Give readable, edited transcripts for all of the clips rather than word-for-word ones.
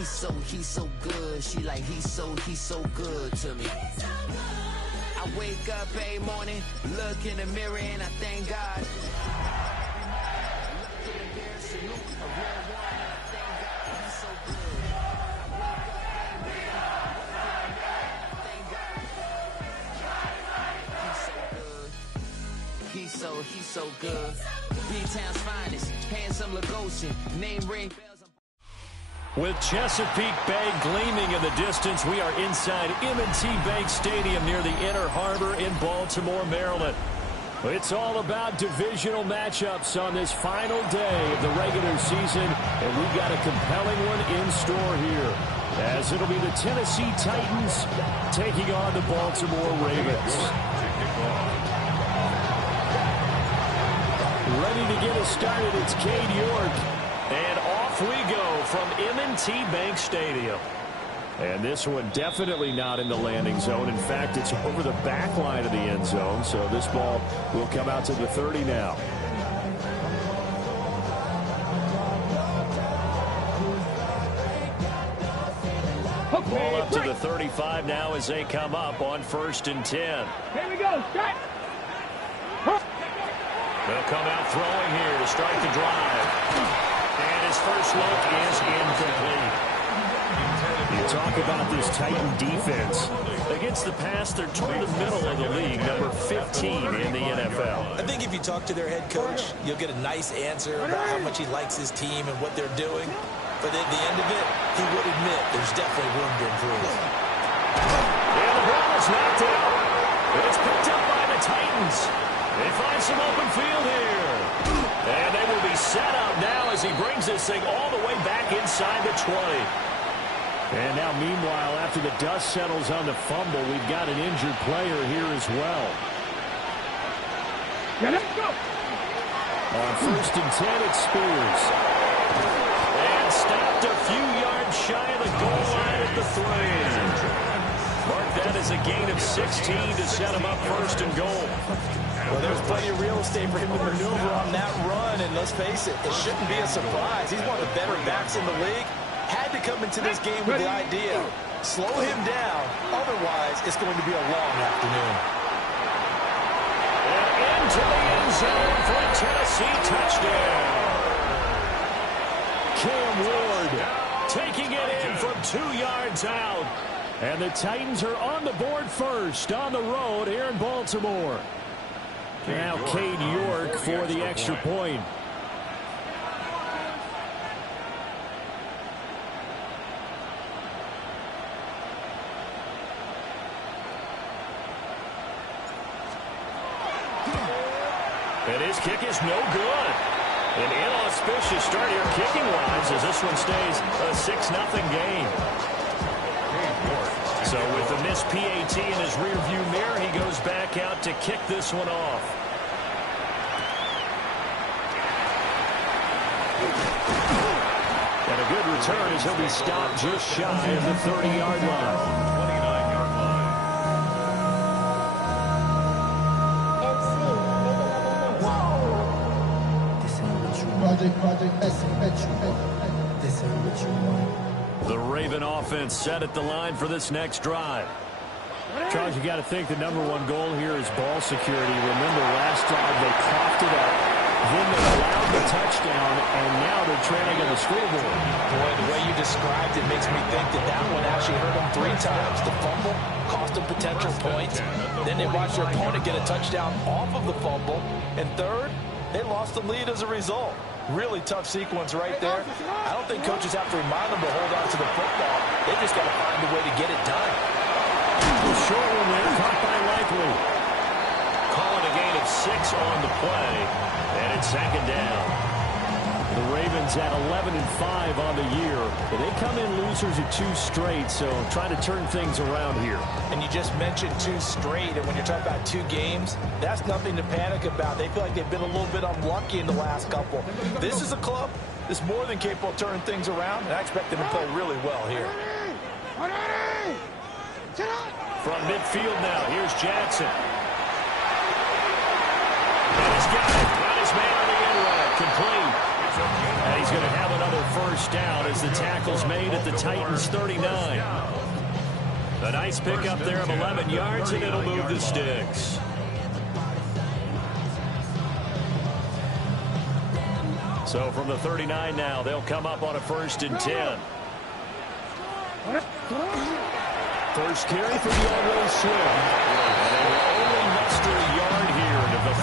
He's so good. She like, he's so good to me. I wake up every morning, look in the mirror, and I thank God. He's so good. B-Town's finest, handsome Lagosian, name ring bells. With Chesapeake Bay gleaming in the distance, we are inside M&T Bank Stadium near the Inner Harbor in Baltimore, Maryland. It's all about divisional matchups on this final day of the regular season, and we've got a compelling one in store here, as it'll be the Tennessee Titans taking on the Baltimore Ravens. Ready to get us started, it's Cade York. And off we go from M&T Bank Stadium. And this one definitely not in the landing zone. In fact, it's over the back line of the end zone. So this ball will come out to the 30 now. Ball up to the 35 now as they come up on 1st and 10. Here we go. Start. They'll come out throwing here to start the drive. And his first look is incomplete. You talk about this Titan defense. Against the pass, they're toward the middle of the league, number 15 in the NFL. I think if you talk to their head coach, you'll get a nice answer about how much he likes his team and what they're doing. But at the end of it, he would admit there's definitely room to improve. And the ball is knocked out. It's picked up by the Titans. They find some open field here. And they will be set up now as he brings this thing all the way back inside the 20. And now, meanwhile, after the dust settles on the fumble, we've got an injured player here as well. Yeah, let's go. On 1st and 10, it's Spears. And stopped a few yards shy of the goal line at the 3. Mark that as a gain of 16 to set him up 1st and goal. Well, there's plenty of real estate for him to maneuver on that run, and let's face it, it shouldn't be a surprise. He's one of the better backs in the league. Had to come into this game with the idea, slow him down, otherwise it's going to be a long afternoon. And into the end zone for a Tennessee touchdown. Cam Ward taking it in from 2 yards out. And the Titans are on the board first on the road here in Baltimore. Now Cade York for the extra point. And his kick is no good. An inauspicious start here kicking-wise as this one stays a 6-0 game. So with the missed PAT in his rearview mirror, he goes back out to kick this one off. And a good return as he'll be stopped just shy of the 30-yard line. The Raven offense set at the line for this next drive. Charles, you got to think the #1 goal here is ball security. Remember last drive they coughed it up, then they allowed the touchdown, and now they're trailing on the scoreboard. Boy, the way you described it makes me think that one actually hurt them 3 times. The fumble cost them potential points. Then they watched their opponent get a touchdown off of the fumble. And third, they lost the lead as a result. Really tough sequence right there. I don't think coaches have to remind them to hold on to the football. They just got to find a way to get it done. The short one there, caught by Likely. Calling a gain of 6 on the play, and it's 2nd down. The Ravens at 11-5 on the year. They come in losers of 2 straight, so trying to turn things around here. And you just mentioned 2 straight, and when you're talking about 2 games, that's nothing to panic about. They feel like they've been a little bit unlucky in the last couple. This is a club that's more than capable of turning things around, and I expect them to play really well here. From midfield now, here's Jackson. And he's got it. Got his man on the end route. Complete. And he's going to have another first down as the tackle's made at the Titans' 39. A nice pickup there of 11 yards, and it'll move the sticks. So from the 39 now, they'll come up on a 1st and 10. First carry for the all-roll swim. And they will only muster a yard here to the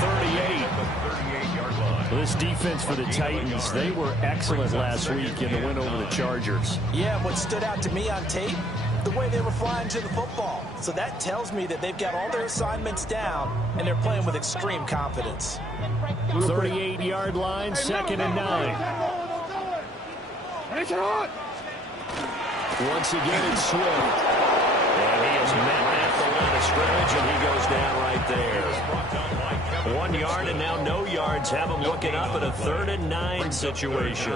38. This defense for the Titans, they were excellent last week in the win over the Chargers. Yeah, what stood out to me on tape, the way they were flying to the football. So that tells me that they've got all their assignments down, and they're playing with extreme confidence. 38-yard line, 2nd and 9. Once again, it's Swift. And he is met at the line of scrimmage, and he goes down right there. 1 yard and now no yards. Have him looking up at a 3rd and 9 situation.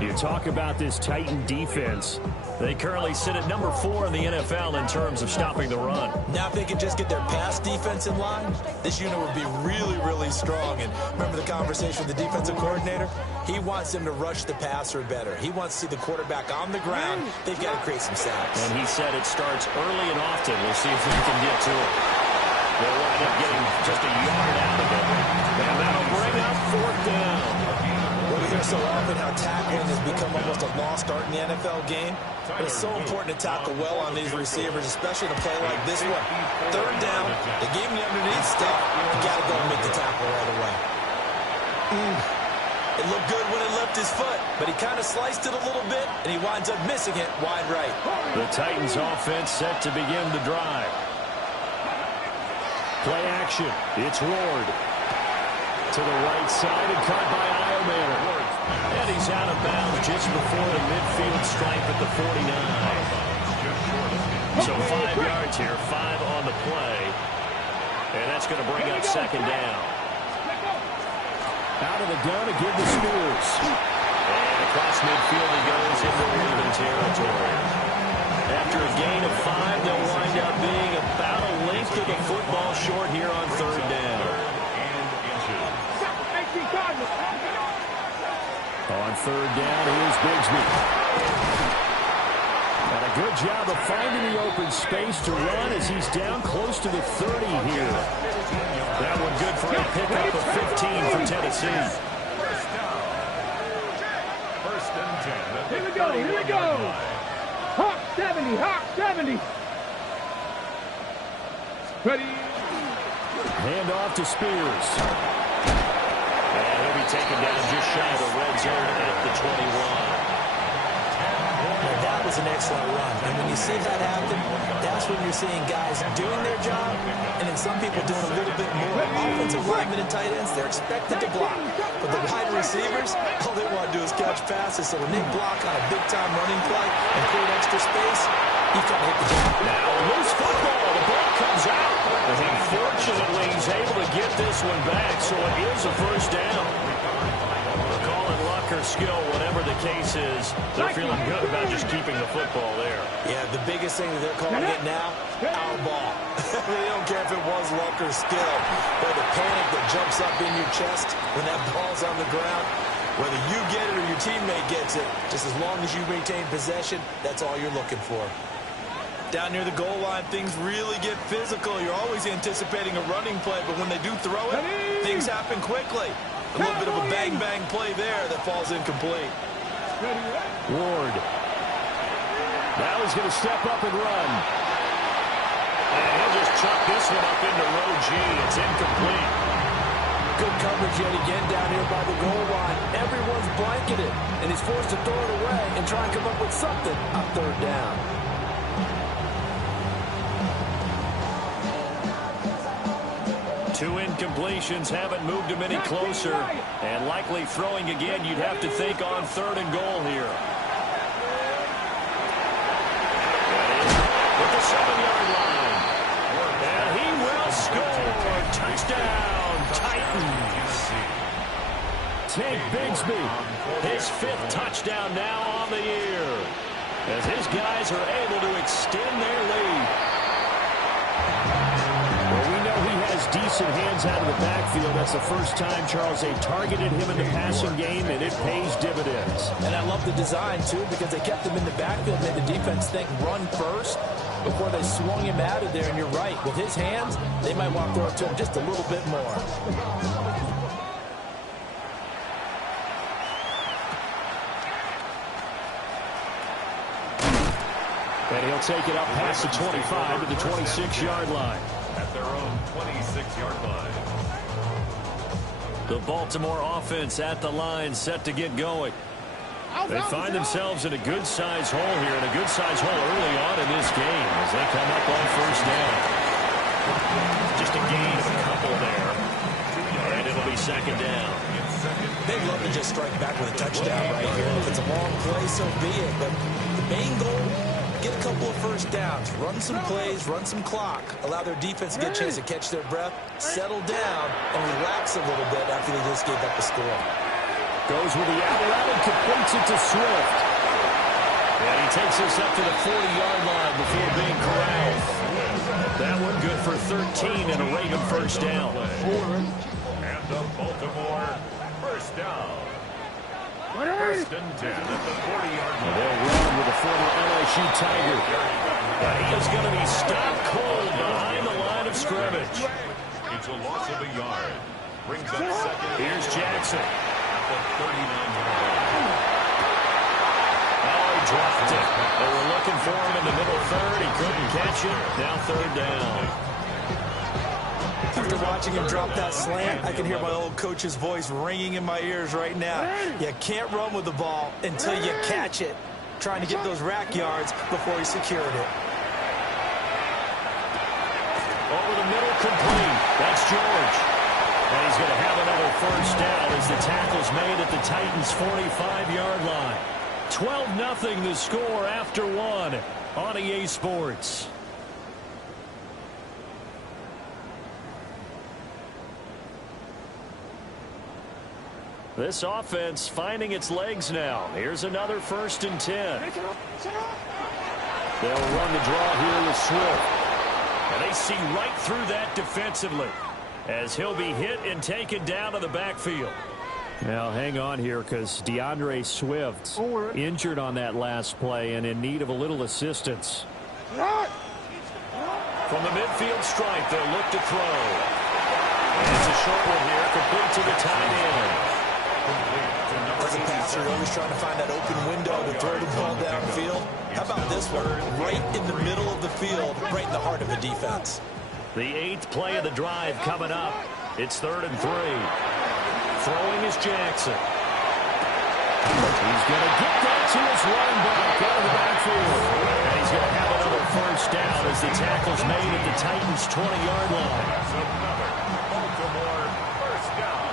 You talk about this Titan defense. They currently sit at number 4 in the NFL in terms of stopping the run. Now if they can just get their pass defense in line, this unit would be really, really strong. And remember the conversation with the defensive coordinator? He wants them to rush the passer better. He wants to see the quarterback on the ground. They've got to create some sacks. And he said it starts early and often. We'll see if we can get to it. They'll wind up getting just a yard out of it. And that'll bring up 4th down. Well, we hear so often how tackling has become almost a lost art in the NFL game. But it's so important to tackle well on these receivers, especially in a play like this one. 3rd down, they gave him the underneath stuff. You got to go and make the tackle right away. It looked good when it left his foot, but he kind of sliced it a little bit, and he winds up missing it wide right. The Titans offense set to begin the drive. Play action. It's Ward. To the right side and caught by Iomanner. And he's out of bounds just before the midfield stripe at the 49. So 5 yards here, 5 on the play. And that's going to bring up 2nd down. Out of the gun to give to Spears. And across midfield he goes into Raven territory. After a gain of 5, they'll wind up being about a length of the football short here on 3rd down. On 3rd down, here's Bigsby. And a good job of finding the open space to run as he's down close to the 30 here. That one good for a pickup of 15 for Tennessee. First and 10. Here we go, here we go. Hawk 70, Hawk 70. Ready. Hand off to Spears. And he'll be taken down just shy of the red zone at the 21. Now that was an excellent run. And when you see that happen, that's when you're seeing guys doing their job, and then some people doing a little bit more. Offensive linemen and tight ends, they're expected to block. But the wide receivers, all they want to do is catch passes. So when they block on a big-time running play and create extra space, you've got to hit the job. Now a loose football. The ball comes out. And fortunately, he's able to get this one back, so it is a 1st down. We're calling luck or skill, whatever the case is. They're feeling good about just keeping the football there. Yeah, the biggest thing that they're calling it now, our ball. They don't care if it was luck or skill. Or the panic that jumps up in your chest when that ball's on the ground. Whether you get it or your teammate gets it, just as long as you maintain possession, that's all you're looking for. Down near the goal line, things really get physical. You're always anticipating a running play, but when they do throw it, things happen quickly. A little bit of a bang-bang play there that falls incomplete. Ward. Now he's going to step up and run. And he'll just chuck this one up into row G. It's incomplete. Good coverage yet again down here by the goal line. Everyone's blanketed, and he's forced to throw it away and try and come up with something on 3rd down. Two incompletions haven't moved him any closer. And likely throwing again, you'd have to think on 3rd and goal here. With the 7-yard line. And he will score. Touchdown, Titans. Tank Bigsby, his 5th touchdown now on the year. As his guys are able to extend their lead. Well, we know he has decent hands out of the backfield. That's the first time, Charles, they targeted him in the passing game, and it pays dividends. And I love the design, too, because they kept him in the backfield, made the defense think run first before they swung him out of there. And you're right, with his hands, they might want to throw it to him just a little bit more. And he'll take it up past the 25 to the 26-yard line. At their own 26-yard line. The Baltimore offense at the line, set to get going. They find themselves in a good-sized hole here, and a good-sized hole early on in this game as they come up on first down. Just a gain of a couple there, and it'll be second down. They'd love to just strike back with a touchdown right here. If it's a long play, so be it. But the main goal, get a couple of first downs, run some plays, run some clock, allow their defense to get a chance to catch their breath, settle down, and relax a little bit after they just gave up the score. Goes with the out route and completes it to Swift. And he takes this up to the 40-yard line before being corralled. That one good for 13 and a Raven first down. And the Baltimore first down. First and 10 at the 40-yard line. They'll run with the former LSU Tiger. And he is going to be stopped cold behind the line of scrimmage. It's a loss of a yard. Brings up second. Here's Jackson. At the 39-yard line. Oh, he dropped it. They were looking for him in the middle third. He couldn't catch it. Now third down. After watching him drop that slant, I can hear my old coach's voice ringing in my ears right now. You can't run with the ball until you catch it. Trying to get those rack yards before he secured it. Over the middle, complete. That's George. And he's going to have another first down as the tackle's made at the Titans' 45-yard line. 12-0 the score after one on EA Sports. This offense finding its legs now. Here's another first and 10. They'll run the draw here with Swift. And they see right through that defensively as he'll be hit and taken down to the backfield. Now hang on here because DeAndre Swift injured on that last play and in need of a little assistance. From the midfield stripe, they'll look to throw. And it's a short one here, complete to the tight end. As a passer, you're always trying to find that open window to throw the ball downfield. How about this one? Right in the middle of the field, right in the heart of the defense. The 8th play of the drive coming up. It's 3rd and 3. Throwing is Jackson. He's going to get that to his running back out of the backfield. And he's going to have another first down as the tackle's made at the Titans' 20-yard line. That's another Baltimore first down.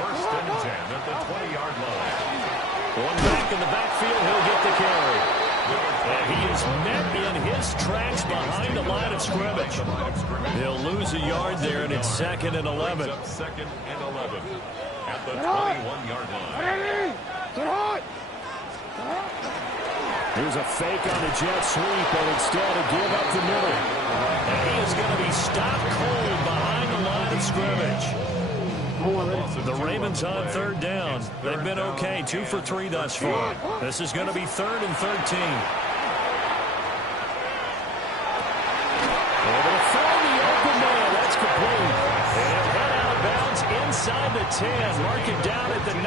First and 10 at the 20-yard line. One back in the backfield, he'll get the carry. And he is met in his tracks behind the line of scrimmage. He'll lose a yard there, and it's 2nd and 11. Second and 11 at the 21-yard line. Here's a fake on the jet sweep, but instead a give up the middle. And he is going to be stopped cold behind the line of scrimmage. The Ravens on 3rd down. They've been okay, 2 for 3 thus far. This is going to be 3rd and 13. Able to find the open man. That's complete. And head out of bounds inside the 10. Mark it down at the 9.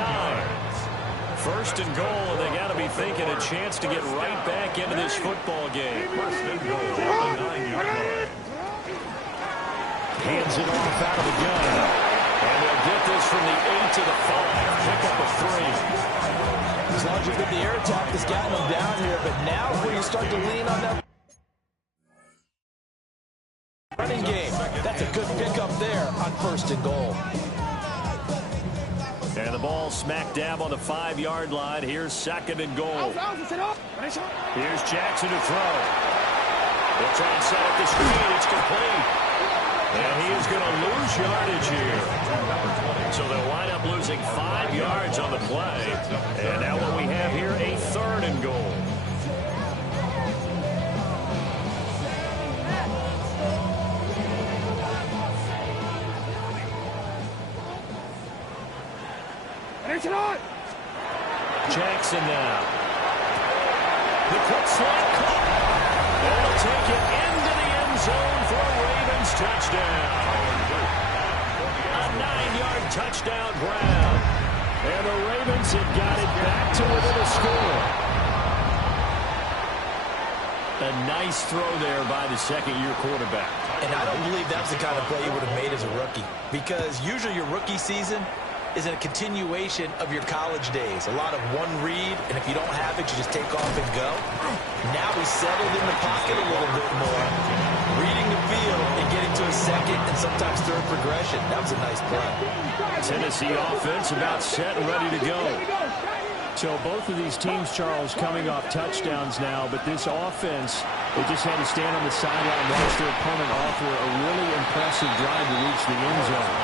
1st and goal, and they got to be thinking a chance to get right back into this football game. First and goal at the 9-yard line. Hands it off out of the gun. And they'll get this from the 8 to the 5. Pick up a 3. As long as you get the air attack that's gotten them down here, but now is where you start to lean on that running game. That's a good pickup there on 1st and goal. And the ball smack dab on the 5-yard line. Here's 2nd and goal. Here's Jackson to throw. They'll try and set up the screen. It's complete. And he is going to lose yardage here. So they'll wind up losing 5 yards on the play. And now what we have here, a 3rd and goal. Jackson now. The quick slant caught. They'll take it into the end zone for a Ravens touchdown. A 9-yard touchdown grab. And the Ravens have got it back to within a score. A nice throw there by the second-year quarterback. And I don't believe that's the kind of play he would have made as a rookie, because usually your rookie season is a continuation of your college days. A lot of one read, and if you don't have it, you just take off and go. Now he's settled in the pocket a little bit more, reading the field and getting to a second and sometimes third progression. That was a nice play. Tennessee offense about set and ready to go. So both of these teams, Charles, coming off touchdowns now, but this offense, they just had to stand on the sideline and watch their opponent offer a really impressive drive to reach the end zone.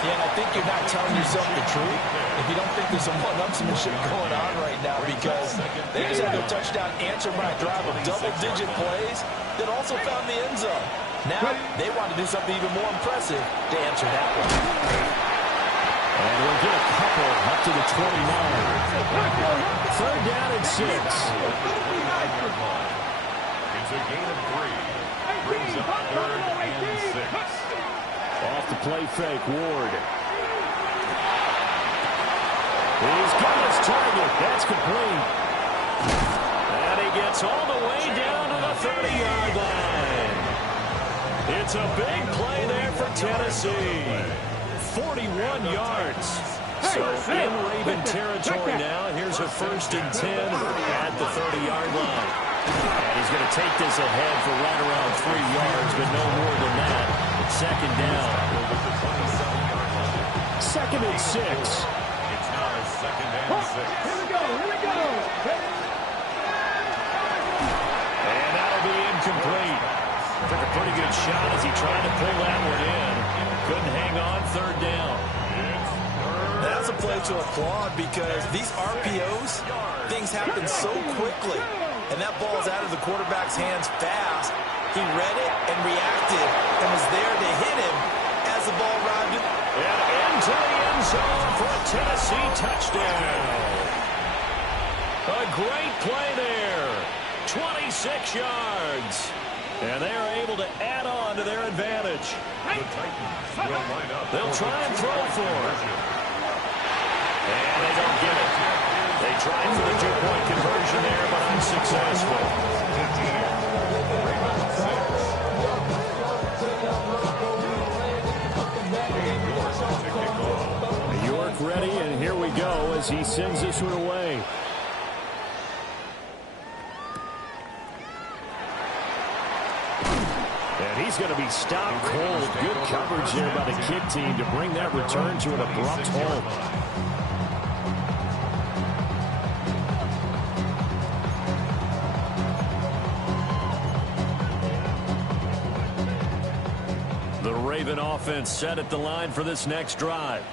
Yeah, and I think you're not telling yourself the truth if you don't think there's some one-upsmanship going on right now, because they just had their touchdown answered by a drive of double-digit plays that also found the end zone. Now they want to do something even more impressive to answer that one. And we'll get a couple up to the 29. Third down and 6. It's a gain of 3. Brings up 3rd and 6. Off the play fake, Ward. He's got his target. That's complete. And he gets all the way down to the 30-yard line. It's a big play there for Tennessee. 41 yards. So in Raven territory now. Here's a 1st and 10 at the 30-yard line. And he's going to take this ahead for right around 3 yards, but no more than that. Second down. 2nd and 6. It's now 2nd and 6. Here we go. And that'll be incomplete. Took a pretty good shot as he tried to pull that one in. Couldn't hang on. 3rd down. That's a play to applaud, because these RPOs, things happen so quickly. And that ball's out of the quarterback's hands fast. He read it and reacted and was there to hit him as the ball arrived. And into the end zone for a Tennessee touchdown. A great play there. 26 yards. And they are able to add on to their advantage. The Titans will line up. They'll try and throw for it. And they don't get it. They tried for the 2-point conversion there, but unsuccessful. York ready, and here we go as he sends this one away. And he's going to be stopped cold. Good coverage there by the kick team to bring that return to an abrupt halt. The Raven offense set at the line for this next drive.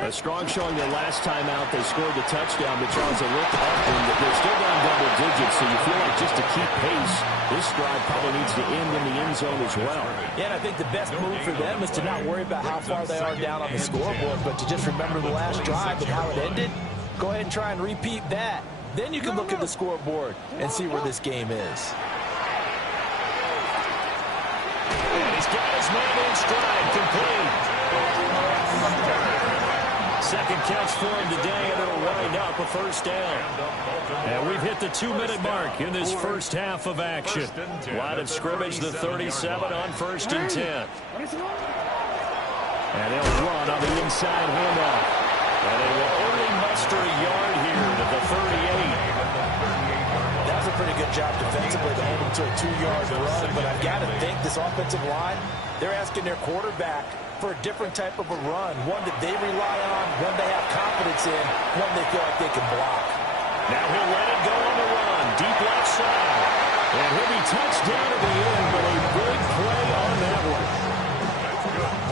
A strong showing their last time out. They scored the touchdown, but Charles, they looked up and they're still down double digits, so you feel like just to keep pace, this drive probably needs to end in the end zone as well. Yeah, and I think the best move for them is to not worry about how far they are down on the scoreboard, but to just remember the last drive and how it ended. Go ahead and try and repeat that. Then you can look at the scoreboard and see where this game is. And he's got his man in stride, complete. Second catch for him today, and it'll wind up a 1st down. And we've hit the 2-minute mark in this first half of action. Line of scrimmage, the 37 on 1st and 10. And they'll run on the inside handoff. And they will only muster a yard here to the 38. That was a pretty good job defensively to hold him to a 2-yard run, but I've got to think this offensive line, they're asking their quarterback for a different type of a run, one that they rely on, one they have confidence in, one they feel like they can block. Now he'll let it go on the run, deep left side. And he'll be touched down at the end, but a big play on that one.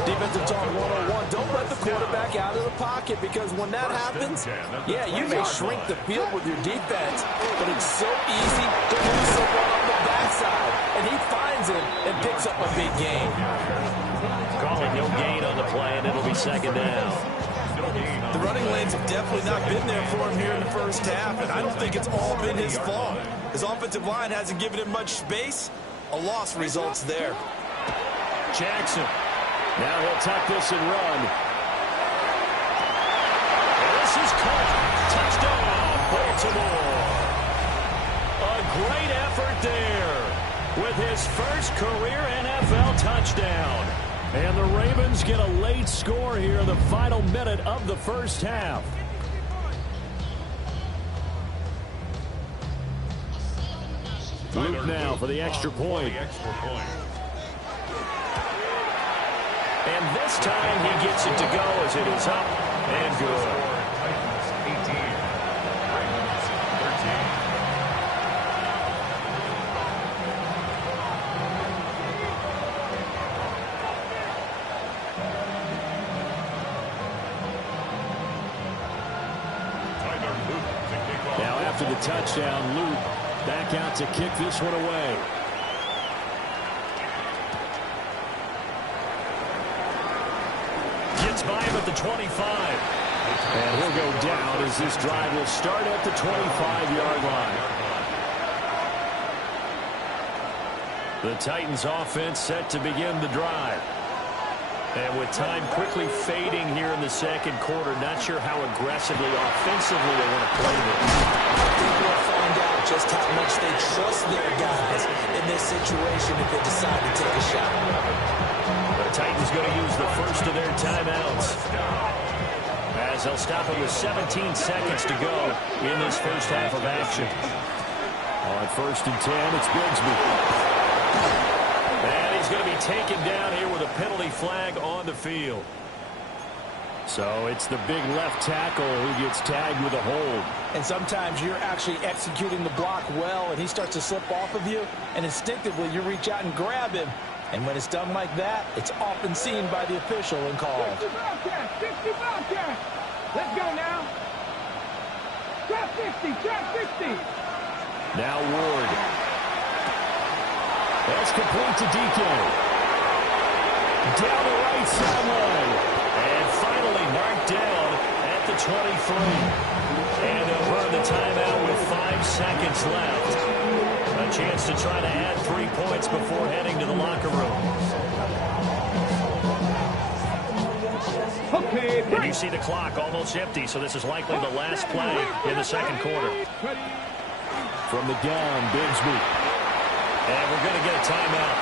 Defensive talk 101, don't let the quarterback out of the pocket, because when that happens, yeah, you may shrink the field with your defense, but it's so easy to lose someone on the backside. And he finds him and picks up a big gain. Calling no gain on the play, and it'll be 2nd down. The running lanes have definitely not been there for him here in the first half, and I don't think it's all been his fault. His offensive line hasn't given him much space. A loss results there. Jackson. Now he'll tuck this and run. And this is caught. Touchdown, Baltimore. A great effort there with his first career NFL touchdown. And the Ravens get a late score here in the final minute of the first half. Luke now for the extra point. And this time he gets it to go as it is up and good. Now after the touchdown, Luke back out to kick this one away. Gets by him at the 25. And he'll go down as this drive will start at the 25-yard line. The Titans offense set to begin the drive. And with time quickly fading here in the second quarter, not sure how aggressively, offensively they want to play this. I think we'll find out just how much they trust their guys in this situation if they decide to take a shot. The Titans going to use the first of their timeouts, as they'll stop it with 17 seconds to go in this first half of action. On 1st and 10, it's Bigsby. And he's going to be taken down here with a penalty flag on the field. So it's the big left tackle who gets tagged with a hold. And sometimes you're actually executing the block well, and he starts to slip off of you, and instinctively you reach out and grab him. And when it's done like that, it's often seen by the official and called. 50 Bobcats. Let's go now. Drop 50, drop 50. Now Ward. That's complete to DK. Down the right sideline. And finally marked down at the 23. And they'll run the timeout with 5 seconds left. A chance to try to add 3 points before heading to the locker room. Okay, and you see the clock almost empty, so this is likely the last play in the second quarter. From the gun, Bigsby. And we're going to get a timeout.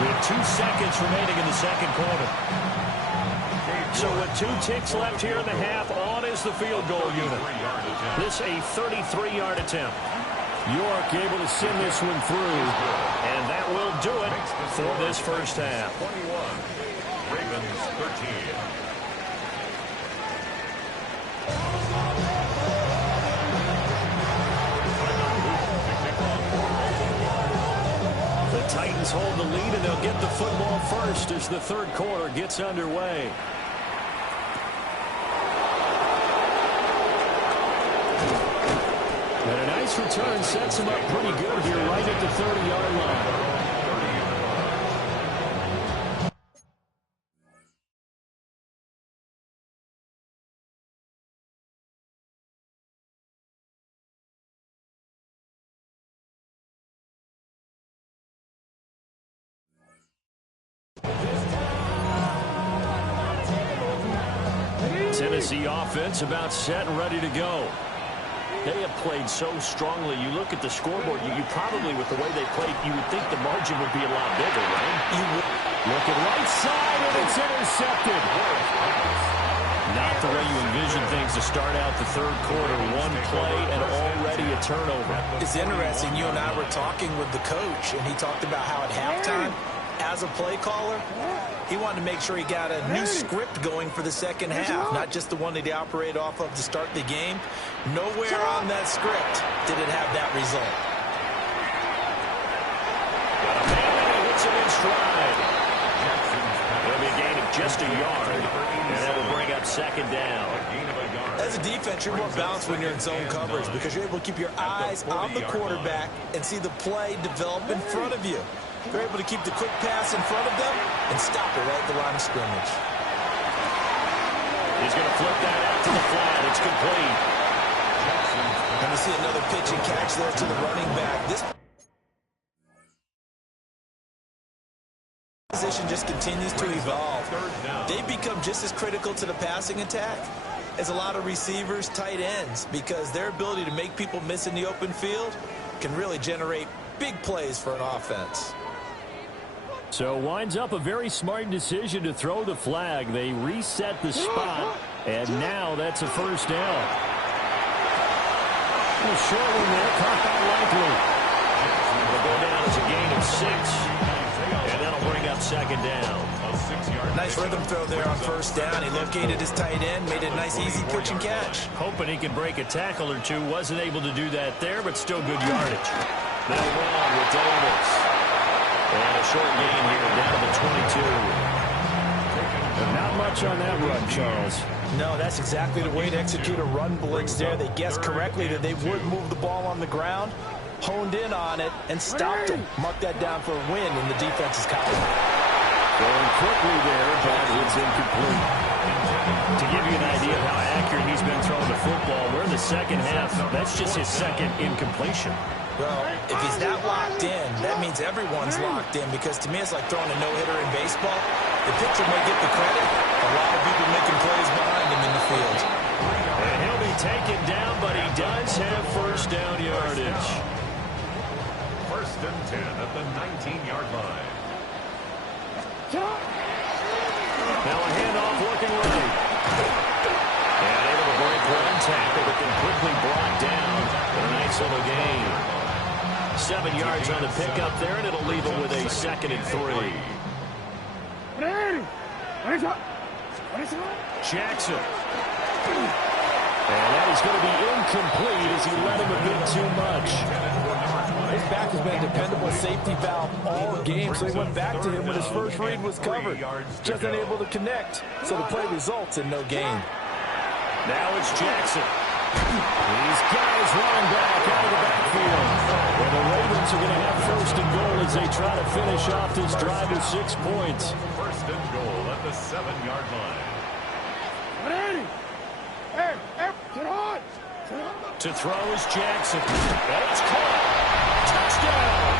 We have 2 seconds remaining in the second quarter. So with 2 ticks left here in the half, on is the field goal unit. This a 33-yard attempt. York able to send this one through. And that will do it for this first half. 21, Ravens 13. The Titans hold the lead, and they'll get the football first as the third quarter gets underway. And a nice return sets him up pretty good here right at the 30-yard line. Tennessee offense about set and ready to go. They have played so strongly. You look at the scoreboard, you probably, with the way they played, you would think the margin would be a lot bigger, right? You would. Look at right side, and it's intercepted. Not the way you envision things to start out the third quarter. One play and already a turnover. It's interesting. You and I were talking with the coach, and he talked about how at halftime, as a play caller, he wanted to make sure he got a new script going for the second half, not just the one that he operated off of to start the game. Nowhere on that script did it have that result. And he hits him in stride. It'll be a gain of just a yard, and that will bring up second down. As a defense, you're more balanced when you're in zone coverage because you're able to keep your eyes on the quarterback and see the play develop in front of you. You're able to keep the quick pass in front of them and stop it right at the line of scrimmage. His He's going to flip that out to the flat. It's complete. And we see another pitch and catch there to the running back. This position just continues to evolve. They become just as critical to the passing attack as a lot of receivers, tight ends, because their ability to make people miss in the open field can really generate big plays for an offense. So winds up a very smart decision to throw the flag. They reset the spot, and now that's a first down. A short one there, caught by Likely. It'll go down as a gain of 6, and that'll bring up second down. Nice rhythm throw there on first down. He located his tight end, made a nice easy pitch and catch. Hoping he can break a tackle or two. Wasn't able to do that there, but still good yardage. They'll run with Davis. And a short gain here down to 22. And not much on that run, Charles. No, that's exactly the way to execute a run blitz there. They guessed correctly that they would move the ball on the ground, honed in on it, and stopped him. Mark that down for a win in the defense's column. Going quickly there, but it's incomplete. To give you an idea of how accurate he's been throwing the football, we're in the second half. That's just his second incompletion. Well, if he's that locked in, that means everyone's locked in, because to me it's like throwing a no-hitter in baseball. The pitcher may get the credit, a lot of people making plays behind him in the field. And he'll be taken down, but he does have first down yardage. First and 10 at the 19-yard line. Now a handoff looking right. And able to break one tackle, but then quickly brought down for a nice little gain. 7 yards on the pickup there, and it'll leave him with a 2nd and 3. Jackson. And that is going to be incomplete as he led him a bit too much. His back has been a dependable safety valve all game, so he went back to him when his first read was covered. Just unable to connect, so the play results in no gain. Now it's Jackson. These guys running back out of the backfield. And the Ravens are going to have first and goal as they try to finish off this drive with 6 points. First and goal at the 7-yard line. To throw is Jackson. That's caught. Touchdown.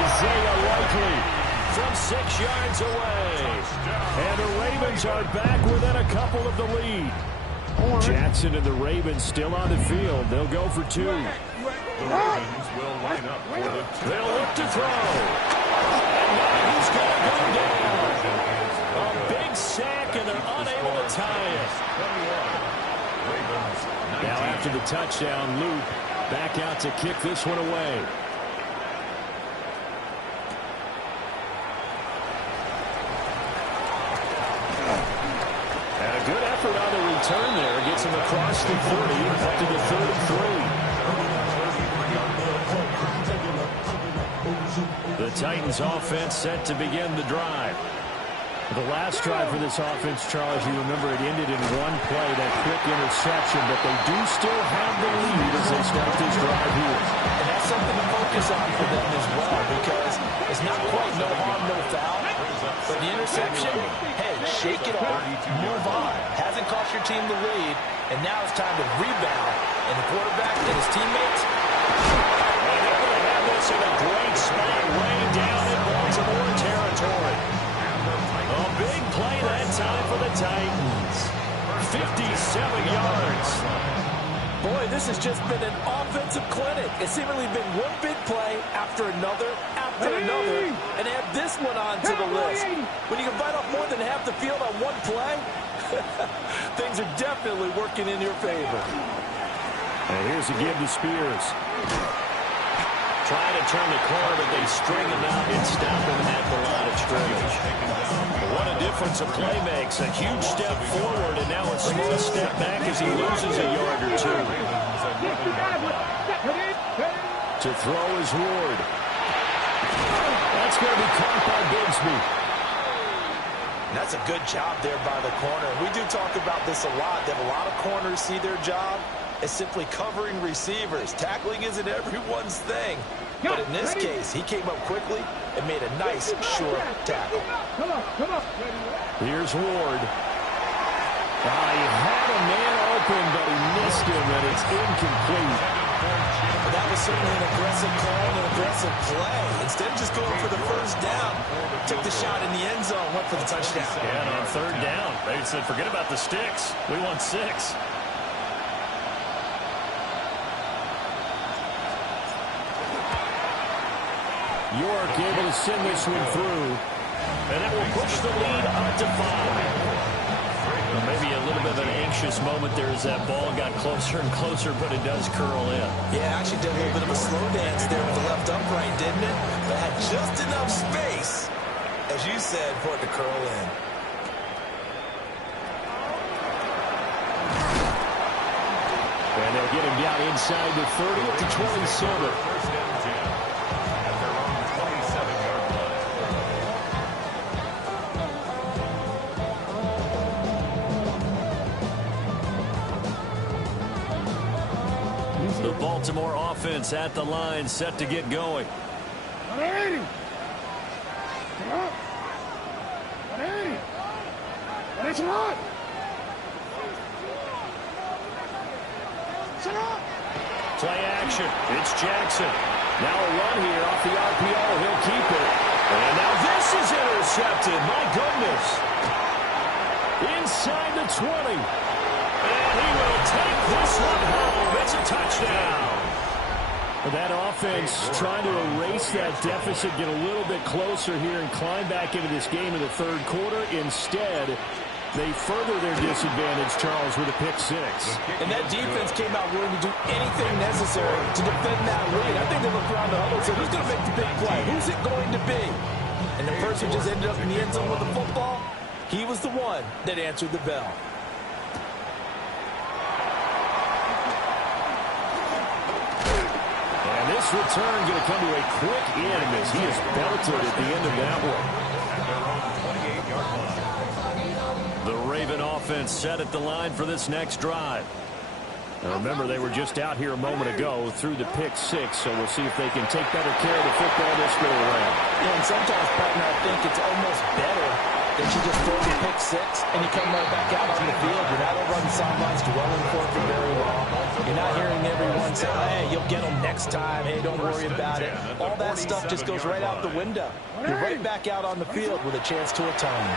Isaiah Likely from 6 yards away. And the Ravens are back within a couple of the lead. Jackson and the Ravens still on the field. They'll go for 2. The Ravens will line up for the 2. They'll look to throw. And now he's going to go down. A big sack, and they're unable to tie it. Now after the touchdown, Luke back out to kick this one away. And a good effort on the return there. Gets him across the 30 up to the 33. The Titans offense set to begin the drive. The last drive for this offense, Charles, you remember it ended in one play, that quick interception, but they do still have the lead as they start this drive here. And that's something to focus on for them as well, because it's not quite no harm, no foul, but the interception, hey, shake it off, move on. Hasn't cost your team the lead, and now it's time to rebound, and the quarterback and his teammates. And they're going to have this in a great spot, way down in Baltimore territory. A big play that time for the Titans. 57 yards. Boy, this has just been an offensive clinic. It's seemingly been one big play after another, and add this one onto the list. When you can bite off more than half the field on one play, things are definitely working in your favor. And here's a give to Spears. Trying to turn the corner, but they string him out and stop him at the line of scrimmage. What a difference a play makes. A huge step forward, and now a small step back as he loses a yard or 2. To throw is Ward. That's going to be caught by Bigsby. That's a good job there by the corner. We do talk about this a lot, that a lot of corners see their job as simply covering receivers. Tackling isn't everyone's thing. But in this case, he came up quickly and made a nice, sure tackle. Here's Ward. He had a man open, but he missed him, and it's incomplete. That was certainly an aggressive call and an aggressive play. Instead of just going for the first down, took the shot in the end zone, went for the touchdown. Yeah, and on third down, they said, forget about the sticks. We want 6. York able to send this one through, and that will push the lead up to 5. Well, maybe a little bit of an anxious moment there as that ball got closer and closer, but it does curl in. Yeah, actually did a little bit of a slow dance there with the left upright, didn't it? But had just enough space, as you said, for it to curl in. And they'll get him down inside the 30 to 27. First and 10 at their own 27-yard line. The Baltimore offense at the line, set to get going. 180. Come on. 180. That's a lot. Set up. Play action. It's Jackson. Now a run here off the RPO. He'll keep it. And now this is intercepted. My goodness. Inside the 20. And he will take this one home. It's a touchdown. That offense trying to erase that deficit, get a little bit closer here and climb back into this game in the third quarter. Instead, they further their disadvantage, Charles, with a pick 6. And that defense came out willing to do anything necessary to defend that lead. I think they looked around the huddle and said, who's going to make the big play? Who's it going to be? And the person who just ended up in the end zone with the football, he was the one that answered the bell. And this return going to come to a quick end as he is belted at the end of that one. At their own 28-yard line. The Raven offense set at the line for this next drive. Now remember, they were just out here a moment ago through the pick 6, so we'll see if they can take better care of the football this go around. Yeah, and sometimes, partner, I think it's almost better that you just throw the pick 6 and you come right back out on the field. You're not over on the sidelines dwelling for it for very long. You're not hearing everyone say, hey, you'll get them next time. Hey, don't worry about it. All that stuff just goes right out the window. You're right back out on the field with a chance to atone.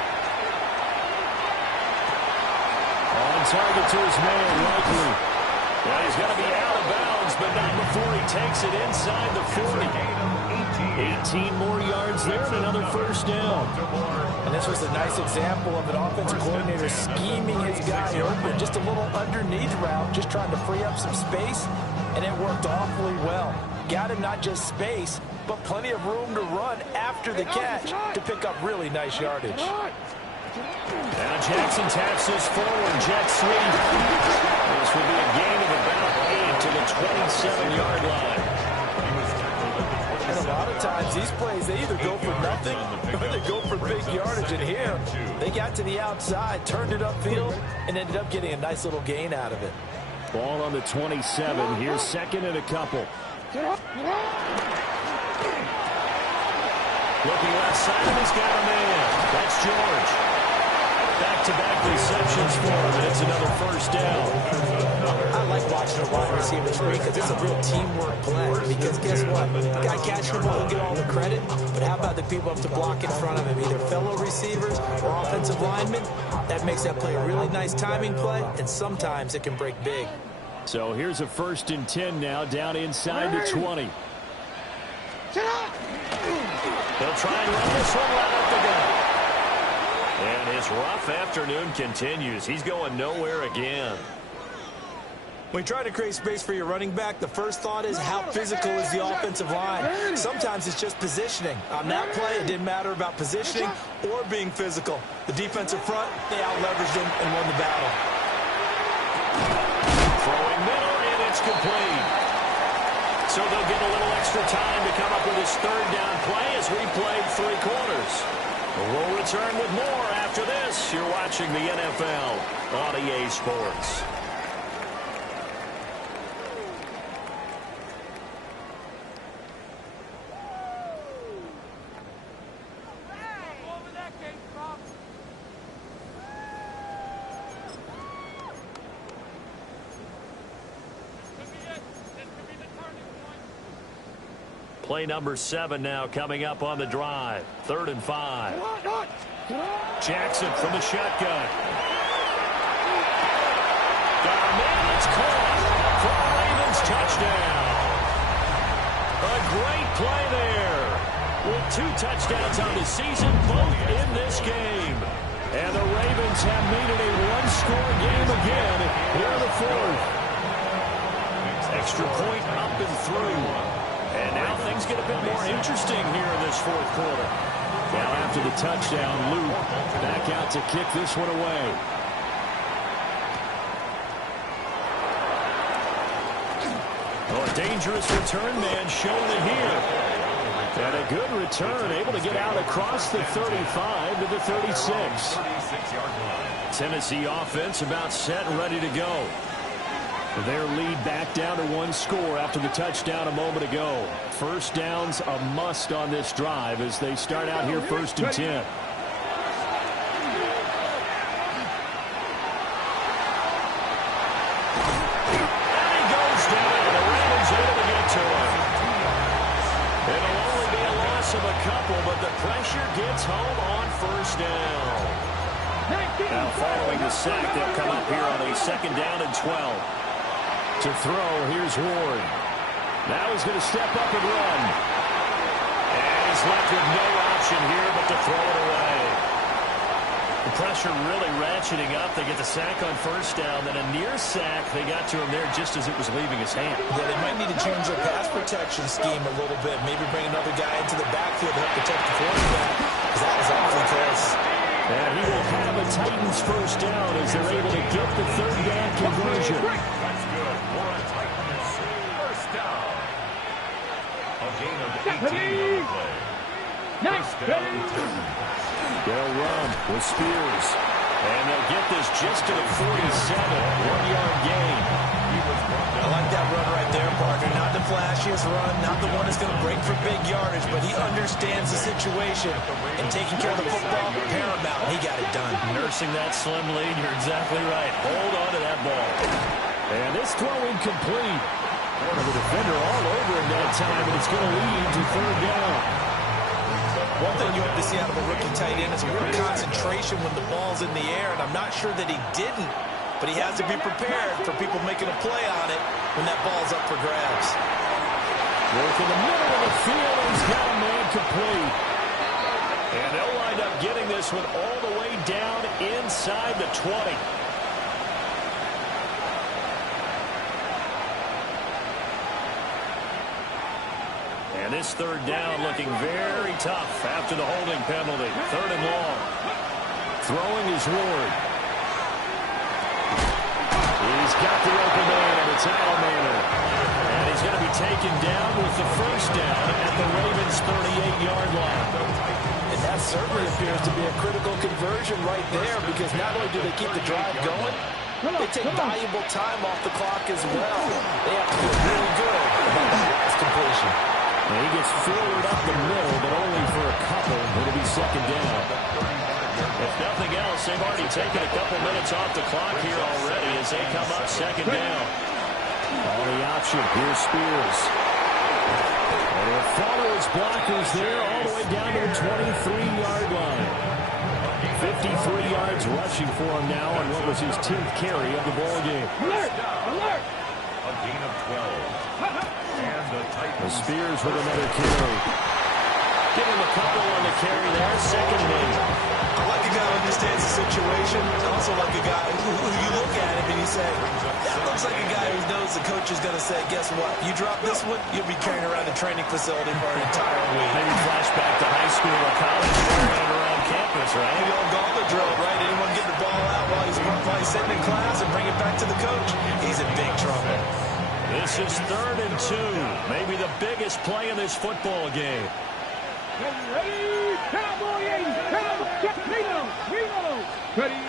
On target to his man, Likely. Well, he's going to be out of bounds, but not before he takes it inside the 40. 18 more yards there and another first down. And this was a nice example of an offensive coordinator scheming his guy open. Just a little underneath route, just trying to free up some space, and it worked awfully well. Got him not just space, but plenty of room to run after the catch to pick up really nice yardage. Now Jackson taps this forward, jet sweep. This will be a gain of about 8 to the 27-yard line. And a lot of times these plays, they either go for nothing or they go for big yardage. And here, they got to the outside, turned it upfield, and ended up getting a nice little gain out of it. Ball on the 27. Here's second and a couple. Looking left side, he's got a man. That's George. Back-to-back receptions for him, and it's another first down. I like watching a wide receiver screen because it's a real teamwork play. Because guess what? The guy catching the ball will get all the credit, but how about the people up to block in front of him, either fellow receivers or offensive linemen? That makes that play a really nice timing play, and sometimes it can break big. So here's a 1st and 10 now, down inside the 20. They'll try and run this one right up the gut. And his rough afternoon continues. He's going nowhere again. When you try to create space for your running back, the first thought is how physical is the offensive line? Sometimes it's just positioning. On that play, it didn't matter about positioning or being physical. The defensive front, they out-leveraged him and won the battle. Throwing middle, and it's complete. So they'll get a little extra time to come up with his third down play as we played 3 quarters. We'll return with more after this. You're watching the NFL on EA Sports. Play number 7 now coming up on the drive. 3rd and 5. Jackson from the shotgun. Got a man, it's caught for a Ravens touchdown. A great play there. With 2 touchdowns on the season, both in this game. And the Ravens have made it a one-score game again here in the 4th. Extra point up and through. And now things get a bit more interesting here in this 4th quarter. Now after the touchdown, Luke back out to kick this one away. Oh, a dangerous return man shown here. And a good return, able to get out across the 35 to the 36. Tennessee offense about set and ready to go. Their lead back down to 1 score after the touchdown a moment ago. First down's a must on this drive as they start out here 1st and 10. And he goes down. The Ravens able to get to him. It'll only be a loss of a couple, but the pressure gets home on 1st down. Now following the sack, they'll come up here on a 2nd down and 12. To throw, here's Ward. Now he's going to step up and run. And he's left with no option here but to throw it away. The pressure really ratcheting up. They get the sack on 1st down, then a near sack. They got to him there just as it was leaving his hand. Yeah, they might need to change their pass protection scheme a little bit. Maybe bring another guy into the backfield to help protect the quarterback, because that was awfully close. And he will have a Titans 1st down as they're able to get the 3rd down conversion. That's good for a Titans 1st down. A gain of 18 on the play. 1st down. They'll run with Spears. And they'll get this just to the 47. 1-yard gain. I like that run right there, partner. Not the flashiest run, not the one that's going to break for big yardage, but he understands the situation, and taking care of the football, paramount, and he got it done. Nursing that slim lead, you're exactly right. Hold on to that ball. And this throw incomplete. The defender all over him that time, and it's going to lead to 3rd down. One thing you have to see out of a rookie tight end is a real concentration when the ball's in the air, and I'm not sure that he didn't, but he has to be prepared for people making a play on it when that ball's up for grabs. Work in the middle of the field, and he's got a man complete. And they'll wind up getting this one all the way down inside the 20. And this 3rd down looking very tough after the holding penalty. 3rd and long. Throwing is Ward. He's got the open man. It's Alamander. And he's going to be taken down with the 1st down at the Ravens' 38-yard line. And that certainly appears to be a critical conversion right there, because not only do they keep the drive going, they take valuable time off the clock as well. They have to feel really good about that last completion. And he gets forward up the middle, but only for a couple. It'll be 2nd down. If nothing else, they've already taken a couple minutes off the clock here already as they come up 2nd down. On the option, here's Spears. And he'll follow his blockers there all the way down to the 23-yard line. 53 yards rushing for him now on what was his 10th carry of the ballgame. Alert! Alert! A gain of 12. And the Titans. Spears with another carry. Give him a couple on the carry there. 2nd and 8. I like a guy who understands the situation. I also like a guy who you look at him and you say, that looks like a guy who knows the coach is going to say, guess what? You drop this one, you'll be carrying around the training facility for an entire week. Maybe flashback to high school or college, carrying it around campus, right? The old gauntlet drill, right? Anyone get the ball out while he's sitting in class and bring it back to the coach? He's in big trouble. This is 3rd and 2. Maybe the biggest play in this football game. Ready, Cowboy 80, ready.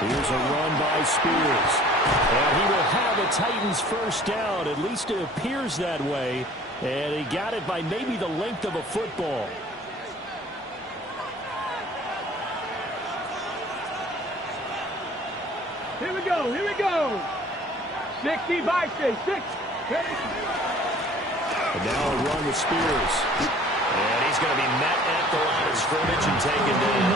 Here's a run by Spears. And he will have a Titans 1st down. At least it appears that way. And he got it by maybe the length of a football. Here we go. 60 by 6. And now a run with Spears. And he's going to be met at the line of scrimmage and taken down.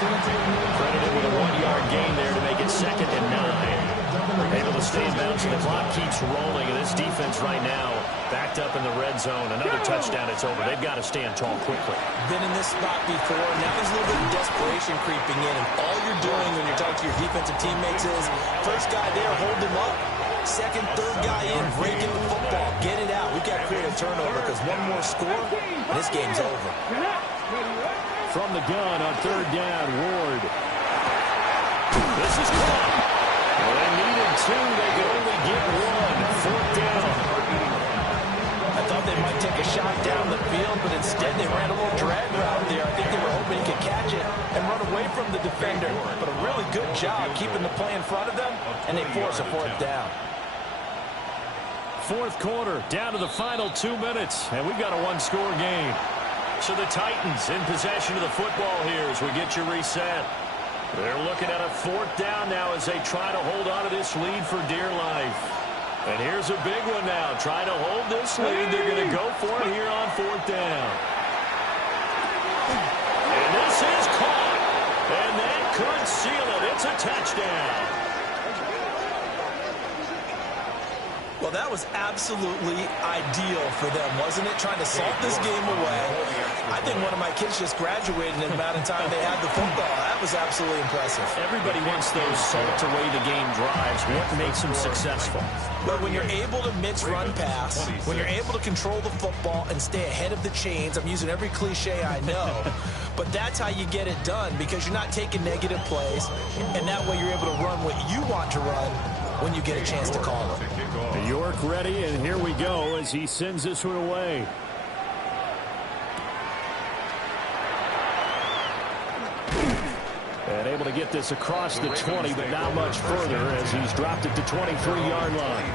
Credited with a 1-yard gain there to make it 2nd and 9. Able to stay in bounds, and the clock keeps rolling. And this defense right now backed up in the red zone. Another touchdown, it's over. They've got to stand tall quickly. Been in this spot before. Now there's a little bit of desperation creeping in. And all you're doing when you're talking to your defensive teammates is, first guy there, hold him up. Second, third guy in, break in the football. Get it out. We've got to create a turnover because one more score, and this game's over. From the gun on 3rd down, Ward. This is caught. Well, they needed 2. They could only get 1. 4th down. I thought they might take a shot down the field, but instead they ran a little drag route there. I think they were hoping he could catch it and run away from the defender. But a really good job keeping the play in front of them, and they force a 4th down. 4th quarter, down to the final 2 minutes, and we've got a 1-score game. So the Titans in possession of the football here as we get you reset. They're looking at a 4th down now as they try to hold on to this lead for dear life. And here's a big one now. Trying to hold this lead. They're going to go for it here on 4th down. And this is caught. And that could seal it. It's a touchdown. Well, that was absolutely ideal for them, wasn't it? Trying to salt this game away. I think one of my kids just graduated in the amount of time they had the football. That was absolutely impressive. Everybody wants those salt away the game drives. What makes them successful? But when you're able to mix run pass, when you're able to control the football and stay ahead of the chains, I'm using every cliche I know, but that's how you get it done because you're not taking negative plays, and that way you're able to run what you want to run when you get a chance to call it. York ready, and here we go as he sends this one away. And able to get this across the 20, but not much further as he's dropped it to 23-yard line.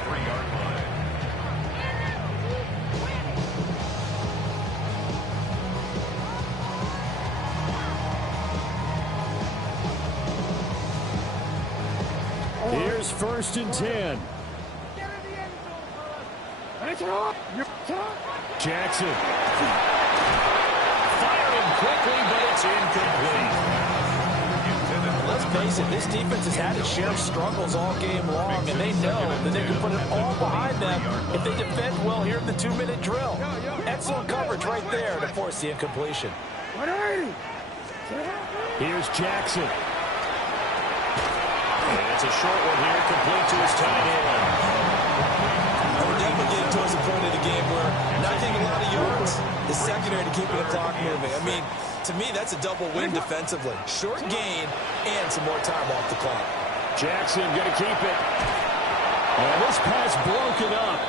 Here's 1st and 10. Jackson. Firing quickly, but it's incomplete. Let's face it, this defense has had its share of struggles all game long, and they know that they can put it all behind them if they defend well here in the 2-minute drill. Excellent coverage right there to force the incompletion. Here's Jackson. And it's a short one here, complete to his tight end. We're definitely getting towards the point of the game where not taking a lot of yards is secondary to keeping the clock moving. I mean, to me, that's a double win defensively. Short gain and some more time off the clock. Jackson going to keep it. And this pass broken up.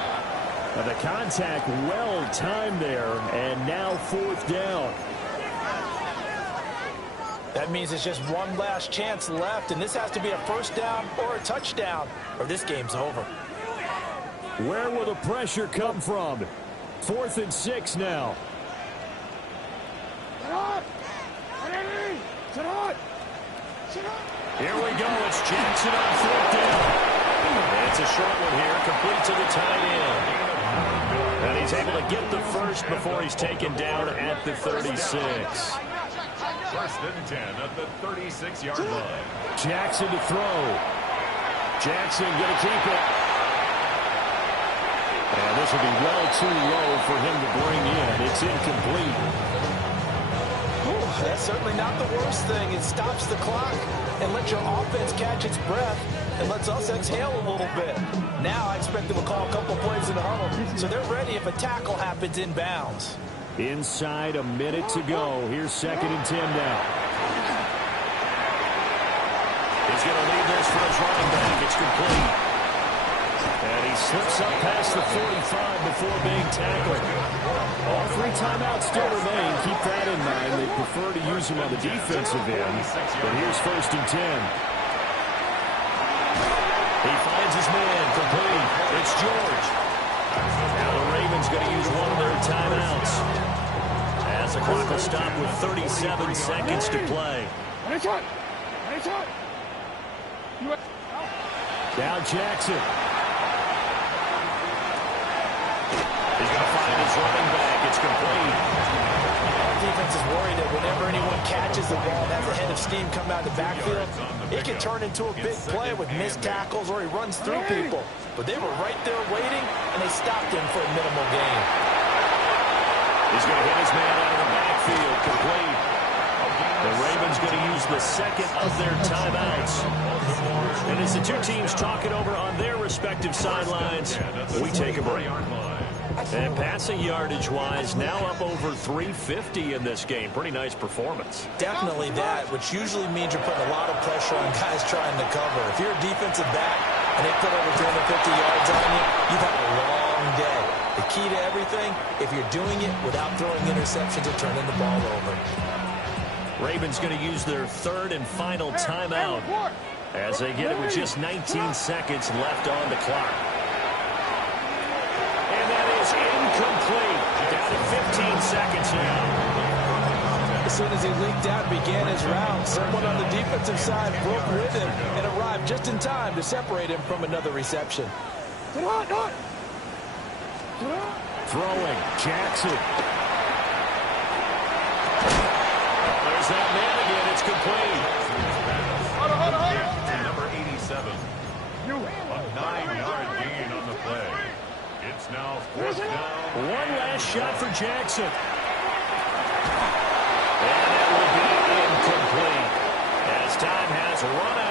The contact well timed there, and now 4th down. That means it's just one last chance left, and this has to be a 1st down or a touchdown, or this game's over. Where will the pressure come from? 4th and 6 now. Here we go. It's Jackson on 4th down. And it's a short one here, complete to the tight end. And he's able to get the first before he's taken down at the 36. 1st and 10 at the 36-yard line. Jackson to throw. Jackson going to keep it. And this will be well too low for him to bring in. It's incomplete. That's certainly not the worst thing. It stops the clock and lets your offense catch its breath and lets us exhale a little bit. Now I expect them to call a couple plays in the huddle, so they're ready if a tackle happens inbounds. Inside a minute to go. Here's 2nd and 10 now. He's going to leave this for his running back. It's complete. And he slips up past the 45 before being tackled. All 3 timeouts still remain. Keep that in mind. They prefer to use him on the defensive end. But here's 1st and 10. He finds his man. Complete. It's George. Now the Ravens going to use one of their timeouts. As the clock will stop with 37 seconds to play. Now Jackson. He's going to running back. It's complete. Our defense is worried that whenever anyone catches the ball and has a head of steam come out of the backfield, it can turn into a big play with missed tackles or he runs through people. But they were right there waiting, and they stopped him for a minimal gain. He's going to hit his man out of the backfield. Complete. The Ravens going to use the second of their timeouts. And as the two teams talk it over on their respective sidelines, we take a break. And passing yardage-wise, now up over 350 in this game. Pretty nice performance. Definitely that, which usually means you're putting a lot of pressure on guys trying to cover. If you're a defensive back and they put over 250 yards on you, you've had a long day. The key to everything, if you're doing it without throwing interceptions or turning the ball over. Ravens going to use their third and final timeout as they get it with just 19 seconds left on the clock. And that is incomplete. Down to 15 seconds now. As soon as he leaked out and began his round, someone on the defensive side broke with him and arrived just in time to separate him from another reception. Throwing, Jackson. There's that man again. It's complete. Number 87. A 9-yard gain on the play. It's now fourth down. One last shot for Jackson. And that will be incomplete as time has run out.